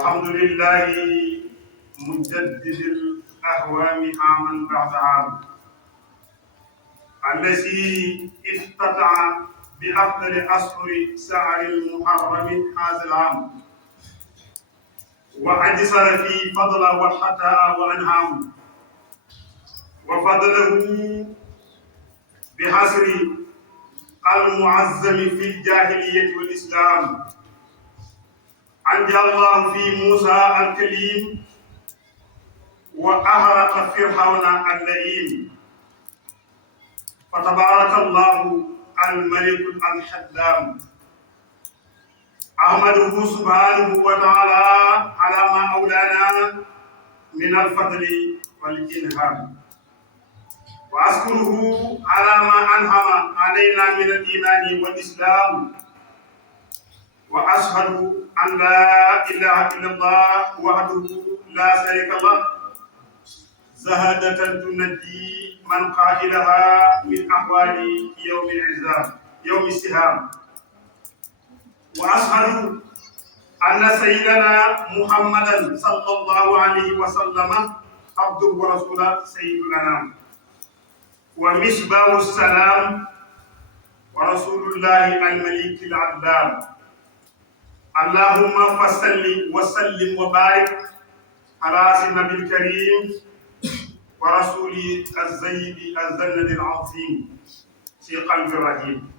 الحمد لله مجدد الأهوام عاما بعد عام الذي افتتح بأفضل أشهر شهر المحرم هذا العام وأجسر في فضل والحتى وأنعام وفضله بحصر المعظم في الجاهلية والإسلام أنجى الله في موسى الكليم وأغرق فرعون اللئيم فتبارك الله الملك الحلام أحمده سبحانه وتعالى على ما أولانا من الفضل والإنعام وأشكره على ما أنعم علينا من الإيمان والإسلام وأشهد أن لا إله إلا الله وحده لا شريك له زهادة تنجي من قائلها من أحوال يوم العذاب يوم السهام وأشهد أن سيدنا محمدا صلى الله عليه وسلم عبده ورسوله سيد الأنام ومصباح السلام ورسول الله الملك العدلان اللهم فصل وسلم وبارك على النبي الكريم ورسول الزيد الزند العظيم في قلب الرحيم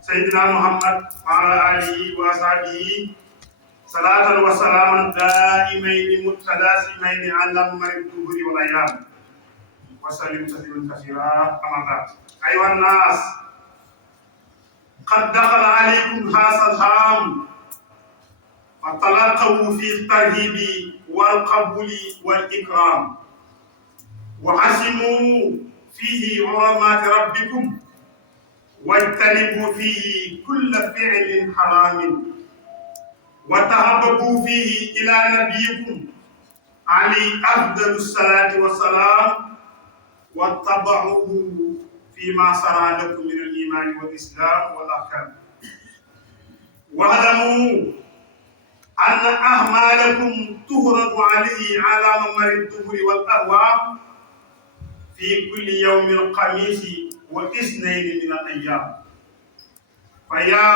سيدنا محمد وعلى آله وصحبه صلاة وسلاما دائمين متلازمين على مر الدهور والأيام وسلم تسليما كثيرا أما بعد أيها الناس قد دخل عليكم هذا العام فتلقوا في الترهيب والقبول والإكرام وعزموا فيه حرمات ربكم واجتنبوا فيه كل فعل حرام وتحببوا فيه إلى نبيكم عليه أفضل الصلاة والسلام واتبعوه فيما شرع لكم من الإيمان والإسلام والأحكام واعلموا أن أعمالكم تهرب عليه على ممر الدهر والأهوام في كل يوم الخميس واثنين من الأيام فيا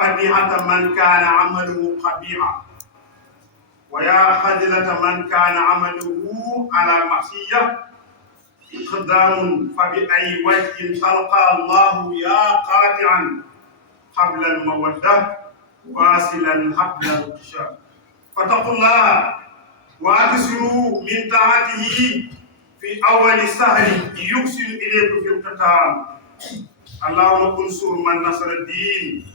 فضيحة من كان عمله قبيحا ويا خجلة من كان عمله على معصية إقدام فبأي وجه تلقى الله يا قاطعا حبل المودة واصلا حبل الانتشار فاتقوا الله واكثروا من طاعته في أول السهر يحسن إليكم في الختام اللهم انصر من نصر الدين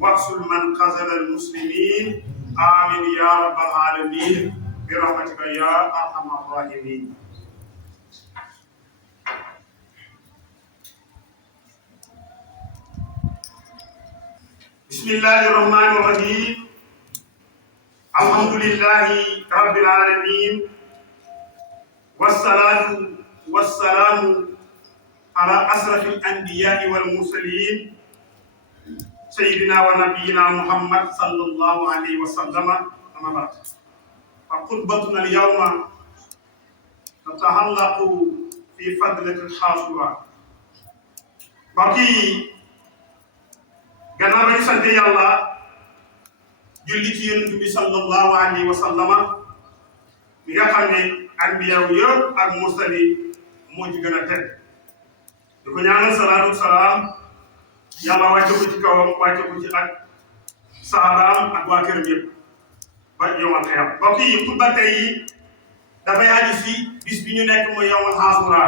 واقتل من قتل المسلمين آمين يا رب العالمين برحمتك يا أرحم الراحمين. بسم الله الرحمن الرحيم الحمد لله رب العالمين والصلاة والسلام على أشرف الأنبياء والمرسلين سيدنا ونبينا محمد صلى الله عليه وسلم أما بعد فخطبتنا اليوم تتعلق في فضلة الحاشورة بقي gannaaw ba ñu sant yàlla julli ci yonent bi sallallahu alayhi wa sallama mi nga xam ne anbiya yëpp ak mursali moo ci gën a teg di ko ñaanal salaatu salaam yàlla wàcce ko ci kawam wàcce ko ci ak sahabaam ak waa këram yëpp ba yowmal xiyaam mbokk yi xutba tey yi dafay aju si bis bi ñu nekk mooy yowmal Ashura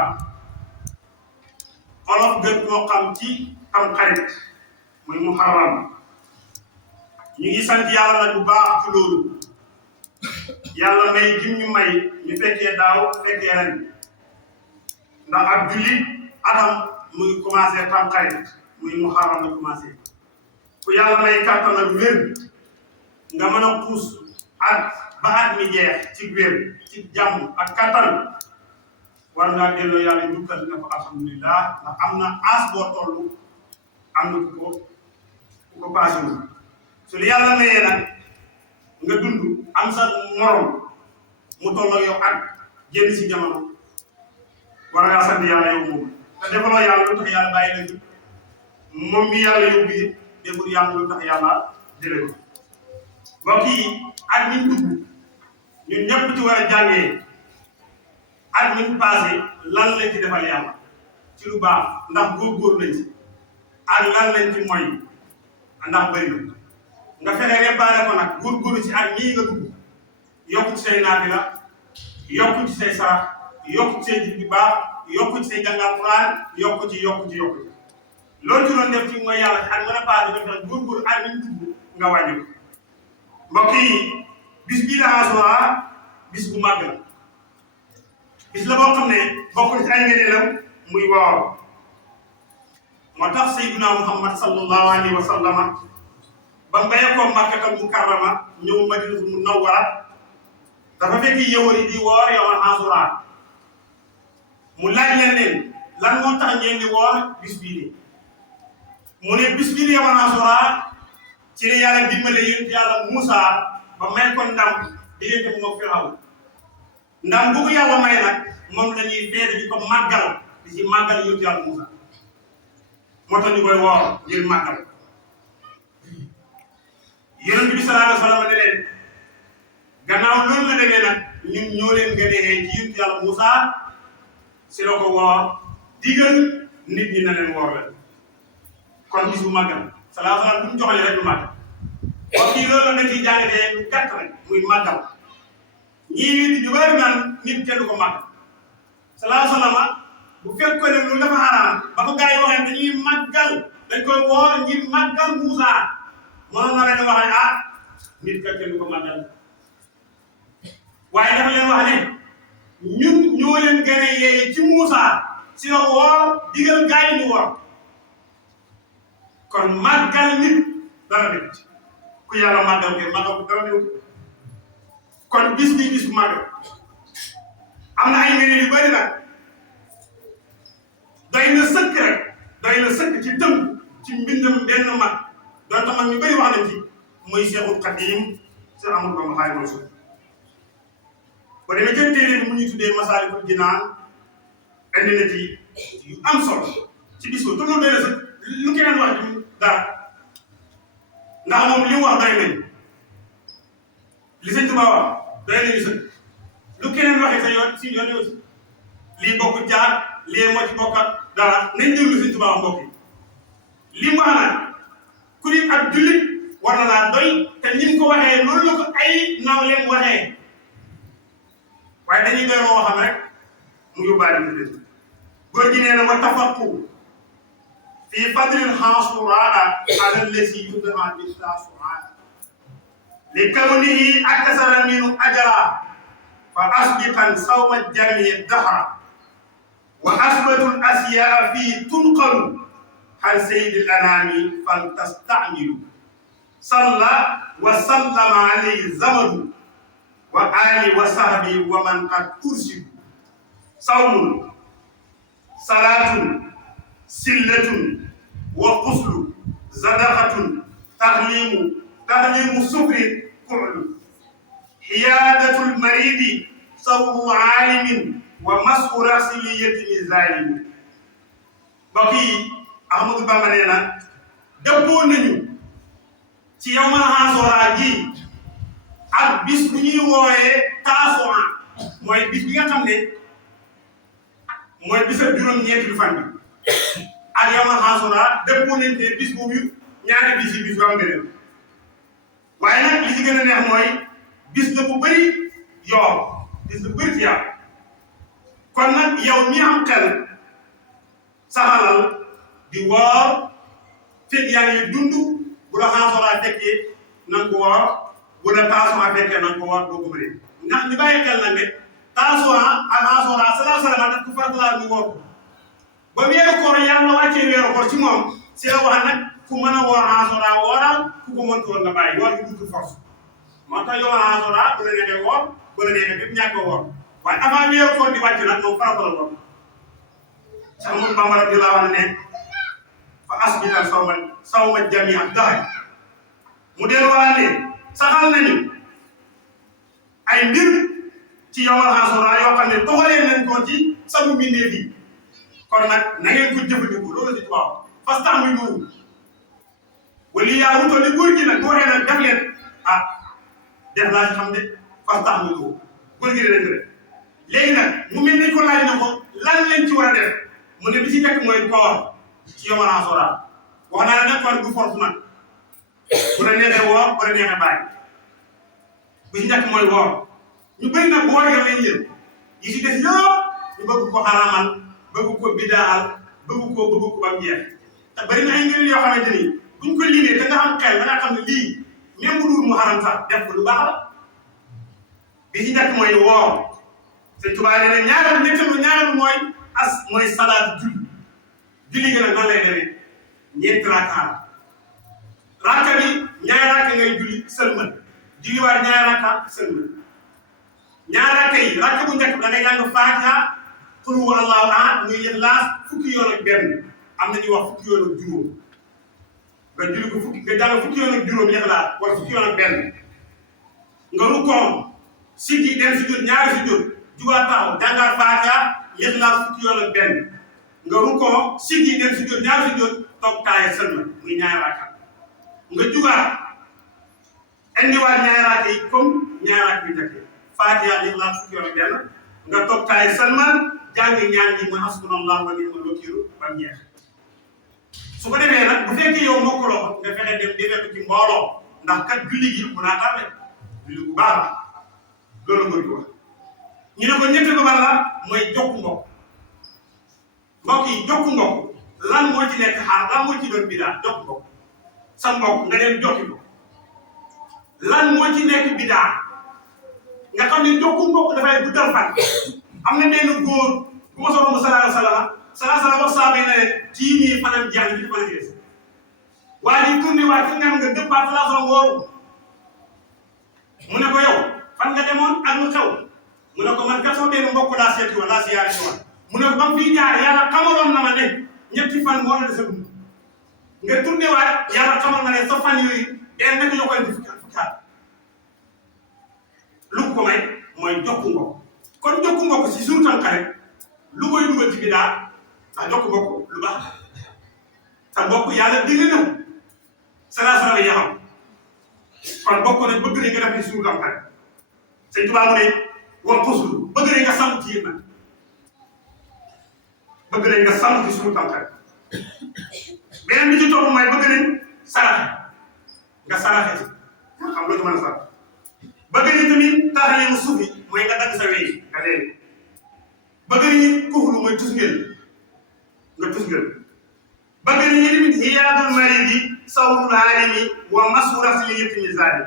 olof gën koo xam ci tam xarit muy muharram ñu ngi sant yàlla nag bu baax ci loolu yàlla may jim ñu may ñu fekkee daaw fekkee ren ndax ak jullit atam mu ngi commencé tam xarit muy muharram la commencé ku yàlla may kàttan ak wér nga mën a puus at ba at mi jeex ci wér ci jàmm ak kàttan war ngaa delloo yàlla njukkal ne ko alhamdulillah ndax am na as boo toll am na ku ko passé wu su li yàlla mayee nag nga dund am sa morom mu tolloo yow ak génn si jamono war ngaa sant yàlla yow moom te defaloo yàlla lu tax yàlla bàyyi la fi moom mi yàlla yóbbu yi deful yàlla lu tax yàlla jëlee ko mbokk yi at mi dugg ñun ñëpp ci war a jàngee at mi passé lan lañ ci defal yàlla ci lu baax ndax góor-góor lañ ci ak lan lañ ci mooy ndax bëri na nga fexe réparé ko nag góor-góorlu ci at mii nga dugg yokku ci say naafila yokku ci say sarax yokku ci say jëf bi baax yokku ci say jàngal Alxuraan yokku ci loolu ci doon def ci mooy yàlla ci at mën a passé nga fexe góor-góorlu at mi dugg nga wàññi ko mbokk yi bis bii la Ashura bis bu màgg la bis la boo xam ne bokk ci ay ngëneelam muy woor moo tax Seydina Muhammad sallallahu alayhi wa sallam ba mu bayee ko Makkatal Mukarrama ñëw Madinatul Munawwara dafa fekk yëwër yi di woor yawmal Ashura mu laaj leen lan moo tax ngeen di woor bis bii nii mu ne bis bii di yawmal Ashura ci la yàlla dimbale yonent yàlla Moussa ba may ko ndam diggante mu ak Firaw ndam bu ko yàlla may nag moom la ñuy feete di ko màggal di ci màggal yonent yàlla Moussa moo tax ñu koy woor ngir màggal yonent bi sallallahu alayhi wa sallam ne leen gannaaw loolu la demee nag ñun ñoo leen gënee ci yonent yàlla Moussa si la ko woor digal nit ñi na leen woor la kon bis bu màggal sallallahu alayhi wa sallam bu ñu joxalee rek lu màggal kon kii loolu la nga ciy jàngatee lu gàtt rek muy màggal ñii ñu bëri naan nit kenn du ko màggal sallallahu alayhi wa sallam bu fekkoon ne lu dafa xaraam ba ko gars yi waxee dañuy màggal dañ koy woor ngir màggal Moussa mënoon na leen wax ne nit ka kenn du ko màggal waaye dafa leen wax ne ñun ñoo leen gën a yee ci Moussa si la woor digal gars yi ñu woor kon màggal nit dara nit ku yàlla màggal ngeen màggal ko dara nit kon bis bi bis bu màggal am na ay ngëneel yu bëri nag doy na sëkk rek doy na sëkk ci tënk ci mbindam benn mag doon tax mag ñu bëri wax nañ ci muy Seexul Xadiim Seex Ahmadu Bamba Xaadimu Rasuul ba demee ca téere bi mu ñuy tuddee Masaalikul Jinaan indi na ci yu am solo ci bis boobu te loolu doy na sëkk lu keneen wax ci dara ndax moom li mu wax doy nañ li Sëñ Tuubaa wax doy nañu sëkk lu keneen waxee sa yoon si yoon yow si lii bokk jaar lii moo ci bokkat dara nañ déglu Sëñ Tuubaa mbokk yi li mu wax nag ku di ab jullit war na laa doy te ni mu ko waxee loolu la ko ay nawleem waxee waaye dañuy doy moo waxam rek mu yóbbaale ko dëgg góor gi nee na wa tafaqu fi fadlil Ashura ala allati yud'a bi Ashura li kawnihi akthara minhu ajra fa asbiqan sawma jami'i dahra wa asbatul asyaa fi tunqalu hal sayyidil anami faltastamilu salla wa sallama alayhi zamanu wa ali wa sahbi wa man qad ursidu sawmun salatun sillatun wa quslu zadaqatun tahlimu sukri ku'lu hiyadatul maridi sawmu alimin wa masu rasiliyati zalimi mbokk yi Ahmadou Bamba nee na dëppoo nañu ci yawmal Ashura ji ak bis bu ñuy wooyee Taasu'a mooy bis bi nga xam ne mooy bis ak juróom-ñeenti fan bi ak yawmal Ashura dëppoo nañ te bis boobu ñaari bis yi bis bu am ngëneel waaye nag li ci gën a neex mooy bis la bu bëri yoor bis bu bëri ci yàlla kon nag yow mi am xel saxalal di woor fekk yaa ngi dund bu la Ashura fekkee na nga ko woor bu la Taasu'a fekkee na nga ko woor doo ko bëree ndax ñu bàyyi xel nag ne Taasu'a ak Ashura sallallahu alayhi wa sallam daf ko farataal ñu woor ko ba weeru koor yàlla wàccee weeru koor ci moom si la wax nag ku mën a woor Ashura wooral ku ko mënti woon nga bàyyi woor gi dugg force moo tax yow Ashura bu la neexee woor bu la neexee bépp ñàkk a woor waaye avant weeru koor di wàcc nag moom farata la woor Seex Ahmadu Bamba radiyallaahu anhu ne fa asbitan sawma jami'a dahr mu deel wala ne saxal nañu ay mbir ci yawmal Ashura yoo xam ne doxalee nañ ko ci sabu mbindeef yi kon nag na ngeen ko jëfandikoo loolu ci tubaab fasta'miluuhu wala yaa wutoo ni góor gi nag boo waxee nag def leen def laa ci xam de fasta'miluuhu góor gi dinañ ko def léegi nag mu mel ni ko laaj na ko lan lañ ci war a def mu ne bi ci nekk mooy koor ci yawmal Ashura wax naa la nag koor du force nag bu la neexee woor bu la neexee bàyyi bi ci nekk mooy woor ñu bëri nag bu wooree lañ jël yi ci des yëpp ñu bëgg ko xaraamal bëgg ko bidaal bëgg ko ba mu jeex te bëri na ay ngëneel yoo xamante ni buñ ko limee te nga xam xel da nga xam ne lii même bu dul mu xaram sax def ko lu baax la bi ci nekk mooy woor Sëñ Tuubaa nee na ñaareelu mooy salaatu julli gi nag nan lay demee ñeenti rakka rakka bi ñaari rakka ngay julli sëlmal julliwaat ñaari rakka sëlmal ñaari rakka yi rakka bu njëkk da ngay jàng Faatiha qul huwa Allahu ahad muy Ixlaas fukki yoon ak benn am na ñuy wax fukki yoon ak juróom nga julli ko nga jàng fukki yoon ak juróom Ixlaas wala fukki yoon ak benn nga rukkoo siggi dem si jot ñaari si jot jugaat taxaw jàngaat Faatiha Ixlaas fukki yoon ak benn nga rukkoo siggi dem si jot ñaari si jot toog taaya sëlmal muy ñaari rakka nga jugaat indiwaat ñaari rakka yi comme ñaari rakka bi njëkk Faatiha Ixlaas fukki yoon ak benn nga toog taaya sëlmal jàng ñaan gi mooy hasbunallahu wa ni'mal wakiil ba mu jeex su ko defee nag bu fekkee yow mokkaloo nga fexe dem defee ko ci mbooloo ndax kat julli gi bu naa tardé julli bu baax la loolu mooy wax ñu ne ko ñetti ba la mooy jokku mbokk mbokk yi jokku mbokk lan moo ci nekk xaar lan moo ci doon bidaa jokku mbokk sa mbokk nga leen jokki ko lan moo ci nekk bidaa nga xam ne jokku mbokk dafay guddal fan am na benn góor bu ma soxla mu sallallahu alayhi wa sallam wax saa bay na leen ci nii fanam jeex bi ci fan des waaye di tourné waat ci ngam nga dëppaat sallallahu alayhi wa sallam wooru mu ne ko yow fan nga demoon ak lu xew mu ne ko man kat sama benn mbokk laa seeti woon laa siyaare si woon mu ne ko ba mu fii jaar yàlla xamaloon na ma ne ñetti fan moo la dese dund nga tourné waat yàlla xamal na ne sa fan yooyu benn nekk ñoo koy fukki at lu ko may mooy jokku mbokk kon jokku mbokk si suñu Tamxarit lu koy dugal ci bidaa jokku mbokk lu baax sa mbokk yàlla digle na salaa yi yaxam kon bokk nañ bëgg nañ nga def ni suñu Tamxarit Sëñ Tuubaa mu ne war xuslu bëgg nañ nga sàmm ci yéen nag bëgg nañ nga sàmm ci suñu Tamxarit beneen bi ci topp mooy bëgg nañ saraxe nga saraxe ci nga xam loo ci mën a sarax bëgg nañ tamit taxalee mu suufi mooy nga dagg sa wey nga leen bëgg nañu kuxlu mooy tusngel nga tusngel bëgg nañu tamit hiyaadul maridi sawrul haalimi wa masura si li yëpp mi zaali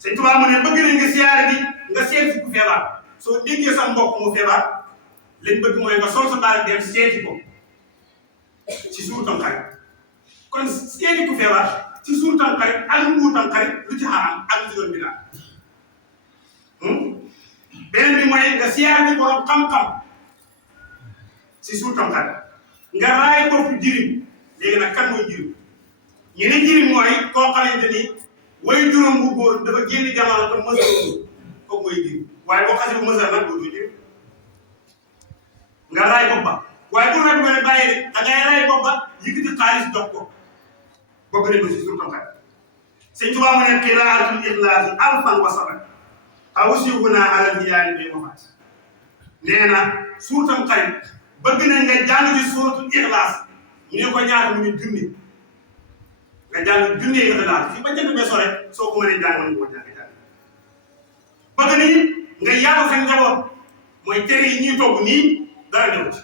Sëñ Tuubaa mu ne bëgg nañ nga siyaare gi nga seet si ku feebar soo déggee sa mbokk mu feebar liñ bëgg mooy nga sol sa daal dem seeti ko ci suuru Tamxarit kon seeti ku feebar ci suuru Tamxarit ak lu Tamxarit lu ci xaraam ak lu ci doon bidaa beneen bi mooy nga siyaar ni borom xam-xam si suur Tamxarit nga raay bopp jirim léegi nag kan mooy jirim ñu ne jirim mooy koo xamante ni way juróom bu góor dafa génn jamono te mësal kooku mooy jirim waaye boo xasee bu mësal nag doo jirim nga raay bopp ba waaye bu raay ne bàyyi de da ngay raay bopp ba yëkkati xaalis jox ko bokk nañ ko si suur Tamxarit Sëñ Tuubaa mu ne qiraatul ixlaasi alfan wa sabat awsiwuna alal hiyaani bi waxaat nee na suur Tamxarit bëgg nañ nga jàng ci suuratul Ixlaas ñu ne ko ñaata mu ngi junni nga jàng junni Ixlaas fi ba jënd beso rek soo ko mënee jàng mën nga ko jàng bëgg nañ nga yaatal sa njaboot mooy tere yi ñuy togg nii dara newu ci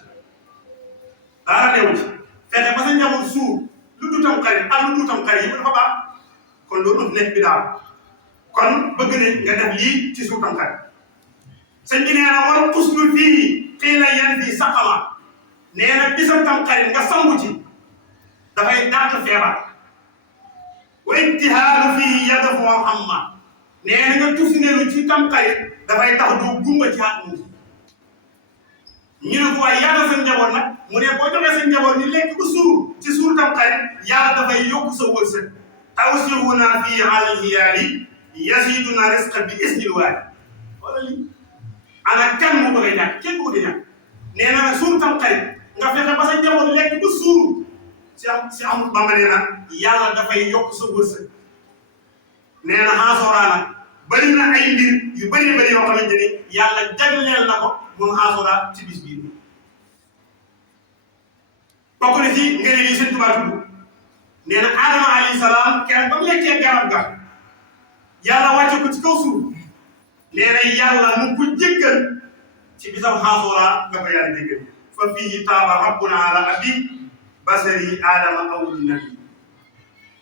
fexe ba sa njaboot suur lu du Tamxarit ak lu du Tamxarit yi dafa baax kon loolu dafa nekk bi daal kon bëgg nañ nga def lii ci suur Tamxarit sëñ bi nee na wala uslul fii xëy na yan fii saqama nee na bisam Tamxarit nga sangu ci dafay dàq feebar wa ijtihaalu fii yadafu hamma nee na nga tuf neenu ci Tamxarit dafay tax doo gumba ci at mu ñu ne ko waaye yàlla sa njaboot nag mu ne boo joxee sa njaboot ni lekk ba suur ci suur Tamxarit yàlla dafay yokk sa wërsëg tawsi'una fii alal hiyaali yaziiduna rizqa bi isnil waali wala lii ana kan mu bëgg a ñàkk kenn bëgg a ñàkk nee na suur tam xarit nga fexe ba sa njaboot lekk ba suur si amul Bamba nee na yàlla dafay yokk sa wërsëg nee na xaasoraa nag bëri na ay mbir yu bëri bëri yoo xamante ni yàlla jagleel na ko moom xaasoraa ci bis bii bokk na ci ngeen yi Sëñ Tuubaa tudd nee na Adama alayhi salaam keroog ba mu lekkee garab ga yàlla wàcce ko ci kaw suuf nee na yàlla mu ko jéggal ci bisam xaasoraa nga ko yàlla jéggal fa fiihi taaba rabbuna ala abi basari Adama awli nabi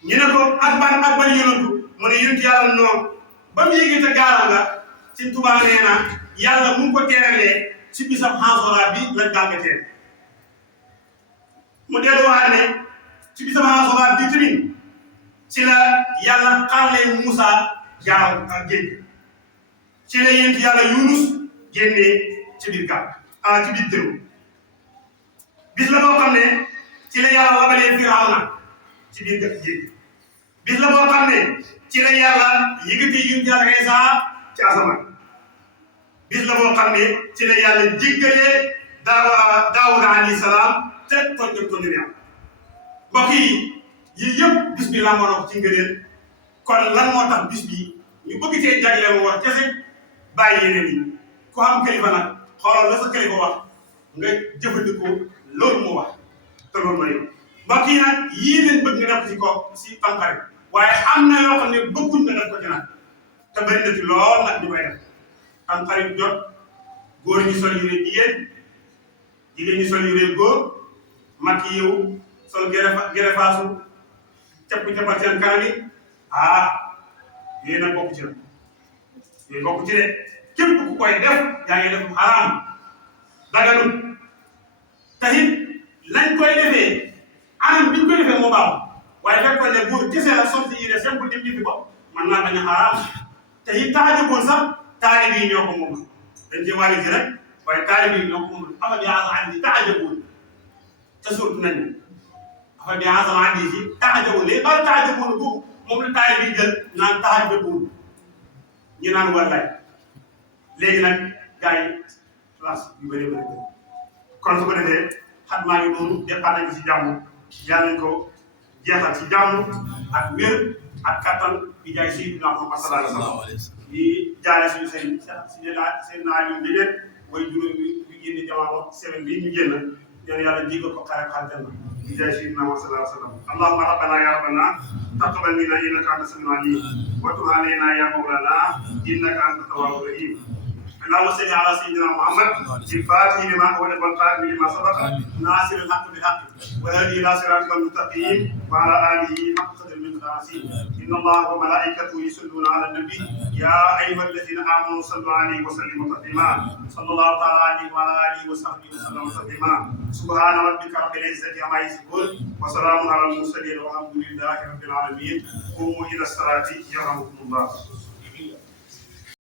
ñu ne ko ak ban yonantu mu ne yonent yàlla noonu ba mu yéegee ca gaaral nga Sëñ Tuubaa nee na yàlla mu ngi ko teeralee ci bisam xaasoraa bi la gàlgatee mu delluwaat ne ci bisam xaasoraa bi tamit ci la yàlla xarlee Moussa gaaral ak géej ci la yonent yàlla Yunus génnee ci biir ci biir tëru bis la boo xam ne ci la yàlla labalee Firawna ci biir géej bis la boo xam ne ci la yàlla yëkkati yonent yàlla Iisaa ci asamaan bis la boo xam ne ci la yàlla jéggalee Daawuda alayhi salaam te toñ yàlla mbokk yi yii yëpp bis bi làmboo na ko ci ngëneel kon lan moo tax bis bi ñu bëgg cee jagleel war kese bàyyi yeneen yi ku am kilifa nag xoolal la sa kilifa wax nga jëfandikoo loolu mu wax te loolu mooy mbokk yi nag yii leen bëgg nga def ci ko si Tamxarit waaye am na yoo xam ne bëgguñ nga def ko ci nag te bëri na ci lool nag ñu koy def Tamxarit jot góor ñi sol yére jigéen ñi sol yére góor mag yi yow sol gere faasu cappal seen kanam yi yooyu nag bokk ci la yooyu bokk ci de képp ku koy def yaa ngi def xaraam daganul te it lañ koy defee anam biñ koy defee moo baax waaye fekkoon ne góor kese la sol si yére simple dim di fi ko man naa bañ a xaraam te it taajaboon sax taalib yi ñoo ko moom dañ cee wàlli si rek waaye taalib yi ñoo ko moom afa bi asal andi taajaboon te surtout nañ afa bi asal andi si taajaboon léegi ba taajaboon boobu moom la taalib yi jël naan taajaboon ñu naan wallaay léegi nag gars yi place yu bëri kon su ko defee xat maa ngi noonu départ nañ ko si jàmm yàlla nañ ko jeexal si jàmm ak wér ak kattan bi jaay Seydina Muhammad sallallahu alayhi wa sallam di jaare suñu seen naa ñu njëgeen way juróom bi génn jamono semaine bii ñu génn ñaan yàlla jégal ko xare xarten bi jaay Seydina Muhammad sallallahu alayhi wa sallam allahumma rabbana ya rabbana taqabbal minna innaka anta samiul alim wa tub alayna ya mawlana innaka anta tawwabur rahim اللهم صل على سيدنا محمد الفاتح لما أغلق والقادم لما سبق ناصر الحق بالحق والهادي إلى صراطك المستقيم وعلى آله حق قدر من العظيم إن الله وملائكته يصلون على النبي يا أيها الذين آمنوا صلوا عليه وسلموا تسليما صلى الله تعالى عليه وعلى آله وصحبه وسلم تسليما سبحان ربك رب العزة عما يصفون وسلام على المرسلين والحمد لله رب العالمين قوموا إلى الصلاة يرحمكم الله